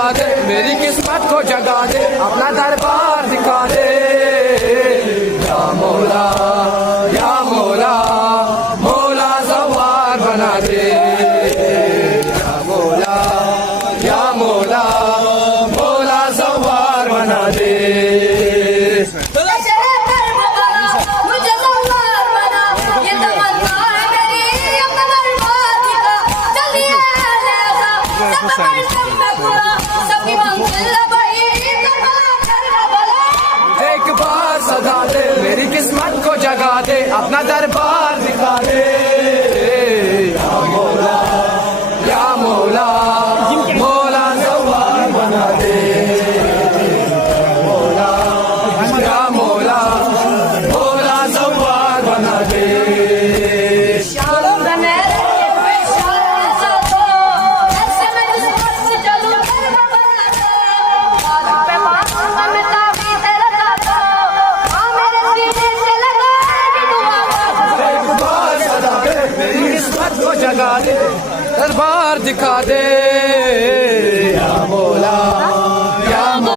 सदा दे, मेरी किस्मत को जगा दे, अपना दरबार दिखा दे। या मौला या मौला, मौला सवार बना दे। या मौला या मौला, मौला सवार बना दे। एक बार सदा दे, मेरी किस्मत को जगा दे, अपना दरबार दिखा दे। या मौला या मौला, मौला सवार बना दे। मौला या मौला, मौला सवार बना दे। जगा दे, दरबार दिखा दे। या मौला